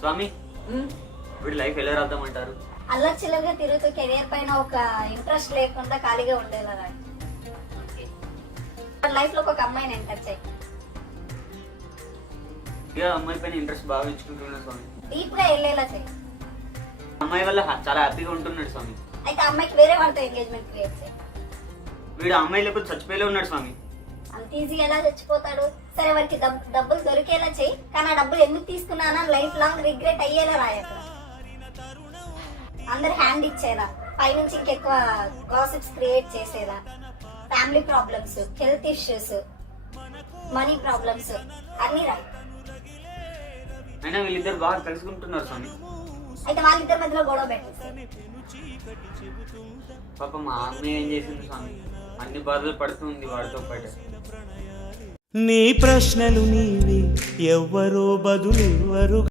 స్వామి వీడి లైఫ్ ఎలా రాద్దామంటారు? అల్లరి చిల్లరగా తిరుగుతూ కెరియర్ పైన ఒక ఇంట్రెస్ట్ లేకుండా ఖాళీగా ఉండేలా లైఫ్ లో ఒక అమ్మాయిని ఎంటర్ చేయి. ఇక అమ్మాయి పైన ఇంట్రెస్ట్ బాగా ఇచ్చుకుంటున్నాడు స్వామి. డీప్ గా వెళ్ళేలా చేయి. అమ్మాయి వల్ల చాలా హ్యాపీగా ఉంటున్నాడు స్వామి. అయితే అమ్మాయికి వేరే వాళ్ళతో ఎంగేజ్మెంట్ క్రియేట్ చేయి. వీడు అమ్మాయి లేకపోతే చచ్చిపోయేలా ఉన్నాడు స్వామి. అంత ఈజీగా ఎలా చచ్చిపోతాడు? సరే వాడికి డబ్బులు దొరికేలా చేయి, కానీ ఆ డబ్బులు ఎందుకు తీసుకున్నానా లైఫ్ లాంగ్ రిగ్రెట్ అయ్యేలా రాయక. అందరు హ్యాండ్ ఇచ్చేలా, పైనుంచి ఇంకెక్కువ గాసిప్స్ క్రియేట్ చేసేలా, family problems, health issues, money problems అన్ని రాయి. అయినా వీళ్ళిద్దరు బాగా కలుసుకుంటున్నారు స్వామి. అయితే వాళ్ళిద్దరి మధ్యలో గొడవ పెట్టేస్తారు. పాప మా అమ్మాయి ఏం చేసింది స్వామి? అన్ని బాధలు పడుతుంది వాడితో పాటు. నీ ప్రశ్నలు నీవి, ఎవ్వరో బదులెవ్వరు.